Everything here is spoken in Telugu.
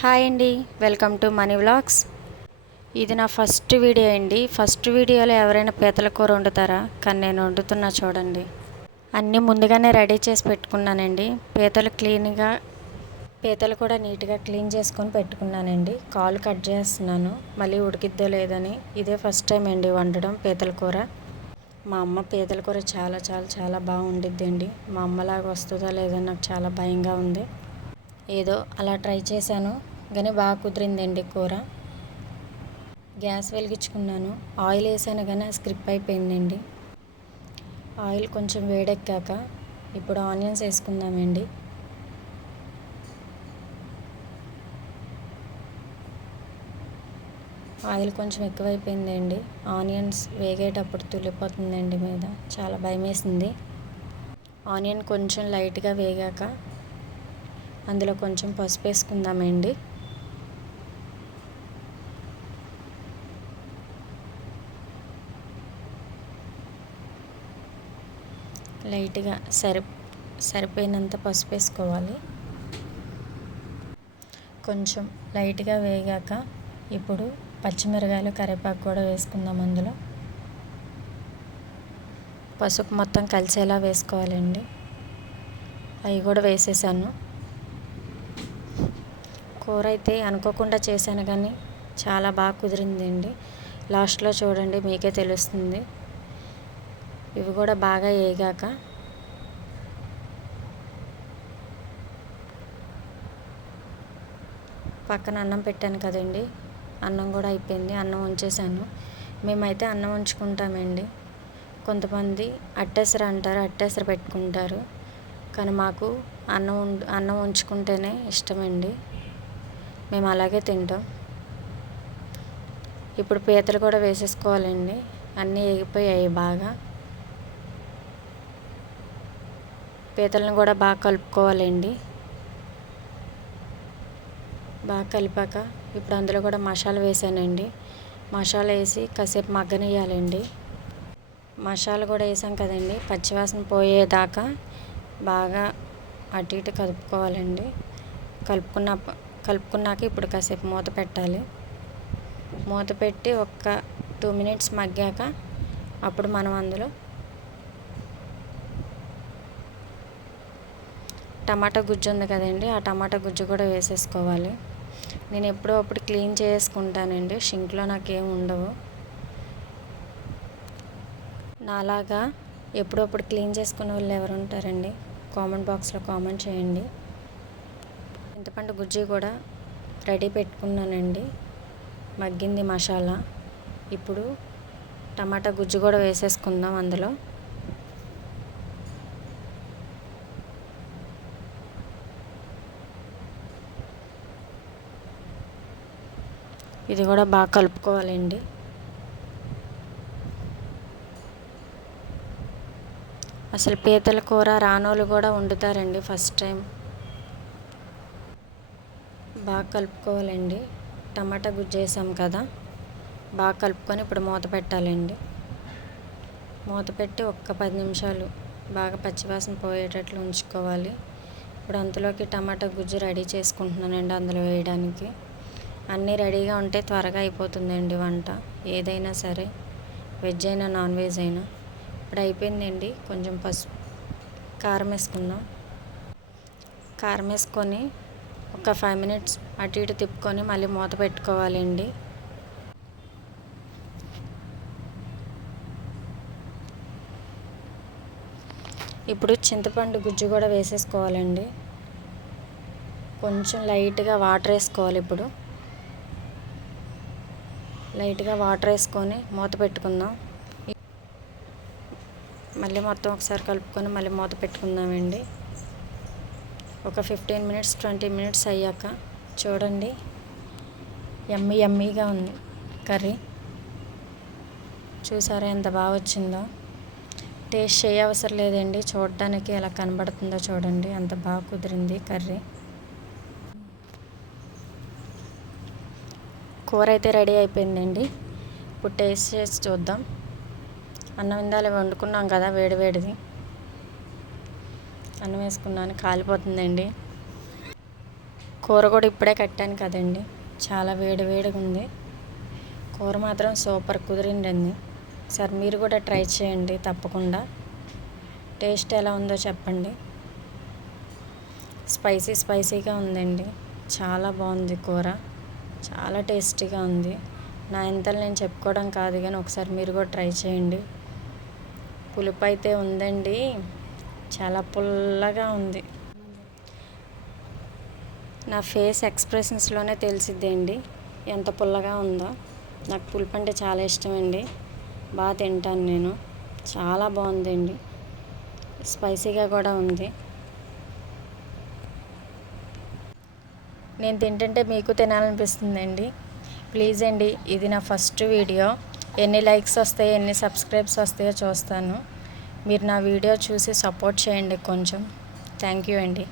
హాయ్ అండి, వెల్కమ్ టు మనీ వ్లాగ్స్. ఇది నా ఫస్ట్ వీడియో అండి. ఫస్ట్ వీడియోలో ఎవరైనా పీతల కూర వండుతారా? కానీ నేను వండుతున్నా చూడండి. అన్నీ ముందుగానే రెడీ చేసి పెట్టుకున్నానండి. పీతలు కూడా నీట్గా క్లీన్ చేసుకొని పెట్టుకున్నానండి. కాలు కట్ చేస్తున్నాను, మళ్ళీ ఉడికిద్దో లేదని. ఇదే ఫస్ట్ టైం అండి వండడం పీతల కూర. మా అమ్మ పీతల కూర చాలా చాలా చాలా బాగా వండిద్దండి. మా అమ్మలాగా వస్తుందో లేదో నాకు చాలా భయంగా ఉంది. ఏదో అలా ట్రై చేశాను, కానీ బాగా కుదిరిందండి కూర. గ్యాస్ వెలిగించుకున్నాను, ఆయిల్ వేసాను కానీ స్క్రిప్ అయిపోయిందండి. ఆయిల్ కొంచెం వేడెక్కాక ఇప్పుడు ఆనియన్స్ వేసుకుందామండి. ఆయిల్ కొంచెం ఎక్కువైపోయిందండి. ఆనియన్స్ వేగేటప్పుడు తుల్లిపోతుందండి మీద, చాలా భయం వేసింది. ఆనియన్ కొంచెం లైట్గా వేగాక అందులో కొంచెం పసుపు వేసుకుందామండి. లైట్గా సరిపోయినంత పసుపు వేసుకోవాలి. కొంచెం లైట్గా వేగాక ఇప్పుడు పచ్చిమిరకాయలు, కరివేపాకు కూడా వేసుకుందాం. అందులో పసుపు మొత్తం కలిసేలా వేసుకోవాలండి. అవి కూడా వేసేసాను. కూర అయితే అనుకోకుండా చేశాను కానీ చాలా బాగా కుదిరిందండి. లాస్ట్లో చూడండి, మీకే తెలుస్తుంది. ఇవి కూడా బాగా వేగాక పక్కన అన్నం పెట్టాను కదండి, అన్నం కూడా అయిపోయింది. అన్నం ఉంచేసాను. మేమైతే అన్నం ఉంచుకుంటామండి. కొంతమంది అట్టెసర అంటారు, అట్టెసర పెట్టుకుంటారు. కానీ మాకు అన్నం ఉంచుకుంటేనే ఇష్టమండి. మేము అలాగే తింటాం. ఇప్పుడు పీతలు కూడా వేసేసుకోవాలండి. అన్నీ వేగిపోయాయి బాగా. పీతలను కూడా బాగా కలుపుకోవాలండి. బాగా కలిపాక ఇప్పుడు అందులో కూడా మసాలా వేసానండి. మసాలా వేసి కాసేపు మగ్గనియాలండి. మసాలా కూడా వేసాం కదండి, పచ్చివాసన పోయేదాకా బాగా అటు ఇటు కలుపుకోవాలండి. కలుపుకున్నాక ఇప్పుడు కాసేపు మూత పెట్టాలి. మూత పెట్టి ఒక 2 minutes మగ్గాక అప్పుడు మనం అందులో టమాటా గుజ్జు ఉంది కదండి, ఆ టమాటా గుజ్జు కూడా వేసేసుకోవాలి. నేను ఎప్పుడో అప్పుడు క్లీన్ చేసుకుంటానండి, షింక్లో నాకేం ఉండవు. నాలాగా ఎప్పుడప్పుడు క్లీన్ చేసుకునే వాళ్ళు ఎవరు ఉంటారండి? కామెంట్ బాక్స్లో కామెంట్ చేయండి. చింతపండు గుజ్జు కూడా రెడీ పెట్టుకున్నానండి. మగ్గింది మసాలా. ఇప్పుడు టమాటా గుజ్జు కూడా వేసేసుకుందాం అందులో. ఇది కూడా బాగా కలుపుకోవాలండి. అసలు పీతల కూర రానోళ్ళు కూడా వండుతారండి ఫస్ట్ టైం. బాగా కలుపుకోవాలండి. టమాటా గుజ్జు వేసాం కదా, బాగా కలుపుకొని ఇప్పుడు మూత పెట్టాలండి. మూత పెట్టి ఒక్క 10 నిమిషాలు బాగా పచ్చివాసన పోయేటట్లు ఉంచుకోవాలి. ఇప్పుడు అందులోకి టమాటా గుజ్జు రెడీ చేసుకుంటున్నానండి అందులో వేయడానికి. అన్నీ రెడీగా ఉంటే త్వరగా అయిపోతుందండి వంట, ఏదైనా సరే, వెజ్ అయినా నాన్ వెజ్ అయినా. ఇప్పుడు అయిపోయిందండి. కొంచెం పసుపు, కారం వేసుకుందాం. కారం వేసుకొని ఒక 5 minutes అటు ఇటు తిప్పుకొని మళ్ళీ మూత పెట్టుకోవాలండి. ఇప్పుడు చింతపండు గుజ్జు కూడా వేసేసుకోవాలండి. కొంచెం లైట్గా వాటర్ వేసుకోవాలి. ఇప్పుడు లైట్గా వాటర్ వేసుకొని మూత పెట్టుకుందాం. మళ్ళీ మొత్తం ఒకసారి కలుపుకొని మళ్ళీ మూత పెట్టుకుందామండి. ఒక 15 minutes 20 minutes అయ్యాక చూడండి, యమ్మీగా ఉంది కర్రీ. చూసారా ఎంత బాగా వచ్చిందో? టేస్ట్ చేయ అవసరం లేదండి, చూడడానికి ఎలా కనబడుతుందో చూడండి, అంత బాగా కుదిరింది కర్రీ. కూర అయితే రెడీ అయిపోయిందండి. ఇప్పుడు టేస్ట్ చేసి చూద్దాం. అన్నం ఇందాల వండుకున్నాం కదా, వేడివేడిది అన్నం వేసుకున్నాను, కాలిపోతుందండి. కూర కూడా ఇప్పుడే కట్టాను కదండి, చాలా వేడివేడిగా ఉంది. కూర మాత్రం సూపర్ కుదిరిందండి. ఒకసారి మీరు కూడా ట్రై చేయండి తప్పకుండా. టేస్ట్ ఎలా ఉందో చెప్పండి. స్పైసీగా ఉందండి. చాలా బాగుంది కూర, చాలా టేస్టీగా ఉంది. నా ఇంతలో నేను చెప్పుకోవడం కాదు కానీ ఒకసారి మీరు కూడా ట్రై చేయండి. పులుపు అయితే ఉందండి, చాలా పుల్లగా ఉంది. నా ఫేస్ ఎక్స్ప్రెషన్స్లోనే తెలిసిద్దండి ఎంత పుల్లగా ఉందో. నాకు పులుపు అంటే చాలా ఇష్టం అండి, బాగా తింటాను నేను. చాలా బాగుందండి, స్పైసీగా కూడా ఉంది. నేను తింటుంటే మీకు తినాలనిపిస్తుందండి. ప్లీజ్ అండి, ఇది నా ఫస్ట్ వీడియో. ఎన్ని లైక్స్ వస్తాయో ఎన్ని సబ్స్క్రైబ్స్ వస్తాయో చూస్తాను. మీరు నా వీడియో చూసి సపోర్ట్ చేయండి కొంచెం. థ్యాంక్ యూ అండి.